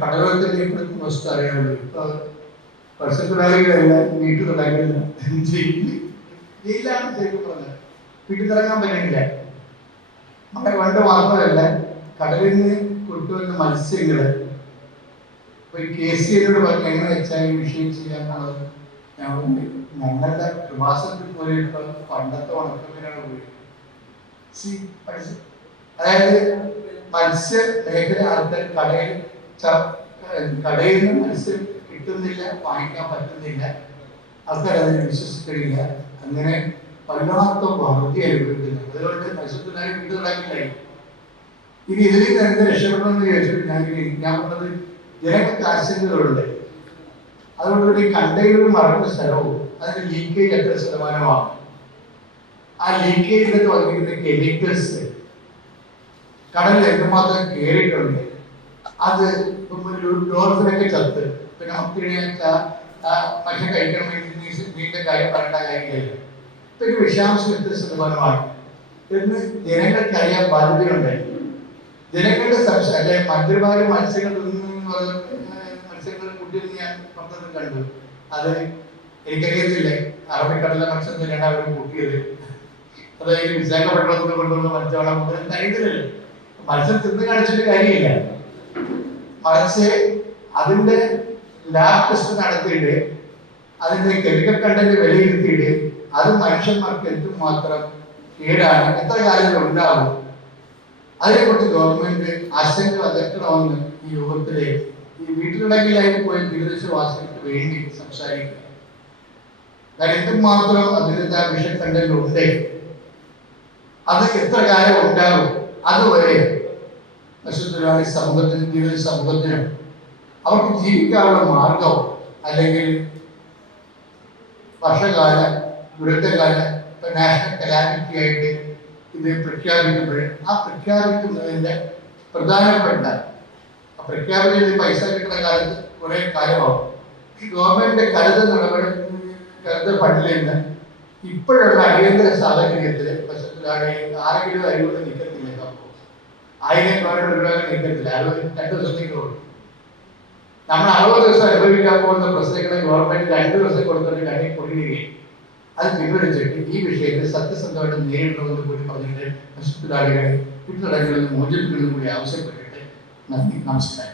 കടലോരത്തിന്റെ ഇപ്പോഴത്തെ അവസ്ഥ അറിയാമല്ലോ. ഇപ്പൊ മത്സ്യത്തൊഴിലാളികളെല്ലാം വീട്ടിൽ തുടങ്ങില്ല ജയിലാണ് ശരിക്കും പറഞ്ഞത് വീട്ടിൽ ഇറങ്ങാൻ പറ്റുന്നില്ല മഴ കൊണ്ട് മാത്രമല്ല കടലിൽ നിന്ന് കൊണ്ടുവരുന്ന മത്സ്യങ്ങൾ ഒരു ഈ കെ സി എന്നോട് പറഞ്ഞു എങ്ങനെ വെച്ചാൽ ഈ വിഷയം ചെയ്യാന്നുള്ളത്? ഞാൻ ഞങ്ങളുടെ പ്രവാസത്തിൽ പോലെയുള്ള പണ്ടത്തെ ഉണക്കമീനാണ് See, അതായത് മത്സ്യ മേഖല ആൾക്കാർ കടയിൽ കടയിൽ നിന്ന് മനസ്സിൽ കിട്ടുന്നില്ല വാങ്ങിക്കാൻ പറ്റുന്നില്ല. ആൾക്കാർ അതിനെ വിശ്വസിക്കുന്നില്ല അങ്ങനെ വല്ലാത്ത പ്രവൃത്തി അനുഭവിക്കുന്നു. അതുകൊണ്ട് മത്സ്യത്തിനായി വീട്ടുകളാക്കില്ലായി ഇനി ഇതിൽ നിന്ന് എന്ത് രക്ഷപ്പെടണമെന്ന് ചോദിച്ചിട്ട് ഞാൻ ഞാൻ പറഞ്ഞത് ജനങ്ങൾക്ക് ആശങ്കകളുണ്ട്. അതുകൊണ്ട് ഒരു കണ്ടെയ്നർ മറക്കുന്ന സ്ഥലവും അതിന് ലീക്കേജ് എത്ര ശതമാനമാണ്? ആ ലീക്കേജിലൊക്കെ വന്നിരിക്കുന്ന കെമിക്കൽസ് കടലിൽ എന്തുമാത്രം കയറിയിട്ടുണ്ട്? അത് ഡോൾഫിനൊക്കെ ചത്ത്. പിന്നെ നമുക്ക് പക്ഷെ കഴിക്കണമെങ്കിൽ മീനിന്റെ കാര്യം പറയേണ്ട കാര്യമില്ല. ഒരു വിഷാംശം എത്ര ശതമാനമാണ് എന്ന് ജനങ്ങൾക്ക് അറിയാൻ ബാധ്യതയുണ്ട്. ജനങ്ങളുടെ സംശയം അല്ലെ മന്ത്രിമാരും പറഞ്ഞ മത്സ്യങ്ങൾ കുട്ടിയെന്ന് ഞാൻ പത്രത്തിൽ കണ്ടു. അത് എനിക്കറിയത്തില്ല. അറബിക്കടലിലെ മത്സ്യം തന്നെയാണ് അവർ കൂട്ടിയത്. അതായത് വിശാഖപട്ടണത്തിൽ കൊണ്ടുവന്ന മത്സ്യവളം മുതൽ അറിയത്തില്ലല്ലോ മത്സ്യം തിന്ന് കാണിച്ചിട്ട് കാര്യമില്ല. മറിച്ച് അതിന്റെ ലാബ് ടെസ്റ്റ് നടത്തിയിട്ട് അതിന്റെ കെമിക്കൽ കണ്ടന്റ് വിലയിരുത്തിയിട്ട് അത് മനുഷ്യന്മാർക്ക് എന്തുമാത്രം കേടാണ്. എത്ര കാര്യങ്ങൾ ഉണ്ടാവും? അതിനെക്കുറിച്ച് ഗവൺമെന്റ് ആശങ്ക അകറ്റണമെന്ന് ഈ യോഗത്തിലെ ഈ വീട്ടിലുണ്ടെങ്കിലായി പോയി തീരദേശവാസികൾക്ക് വേണ്ടി സംസാരിക്കുക. കാരണം എന്തുമാത്രം അതിന്റെ വിഷ കണ്ടന്റ് ഉണ്ട്. അത് എത്ര കാലം ഉണ്ടാകും അതുവരെ പശുത്തൊഴിലാളി സമൂഹത്തിനും ജീവിത സമൂഹത്തിനും അവർക്ക് ജീവിക്കാനുള്ള മാർഗം അല്ലെങ്കിൽ വർഷകാല ദുരന്തകാല നാഷണൽ കലാമിറ്റി ആയിട്ട് ഇത് പ്രഖ്യാപിക്കുമ്പോൾ ആ പ്രഖ്യാപിക്കുന്നതിന്റെ പ്രധാനപ്പെട്ട ആ പ്രഖ്യാപിച്ചത് പൈസ കിട്ടുന്ന കാലത്ത് കുറെ കാലമാവും. ഈ ഗവൺമെന്റിന്റെ കരുത നടപടി കരുത ഫണ്ടിൽ നിന്ന് ഇപ്പോഴുള്ള അടിയന്തര സാഹചര്യത്തിൽ പശുത്തൊഴിലാളി ആരെങ്കിലും അറിവുകൾ നിൽക്കത്തില്ല. ആയിരം രൂപയുടെ രൂപ നിൽക്കത്തില്ല അറുപത് രണ്ട് ദിവസത്തേക്ക് കൊടുക്കും നമ്മൾ അറുപത് ദിവസം അനുഭവിക്കാൻ പോകുന്ന പ്രശ്നങ്ങളെ ഗവൺമെന്റ് രണ്ട് ദിവസം കൊടുത്തിട്ട് കണ്ണി പൊടിയുകയും അത് പിൻവലിച്ചിട്ട് ഈ വിഷയത്തെ സത്യസന്ധമായിട്ട് നേരിടണമെന്ന് കൂടി പറഞ്ഞിട്ട് വീട്ടിലടങ്ങളിൽ നിന്ന് മോചിപ്പിക്കണമെന്ന് കൂടി ആവശ്യപ്പെട്ടിട്ട് നന്ദി നമസ്കാരം.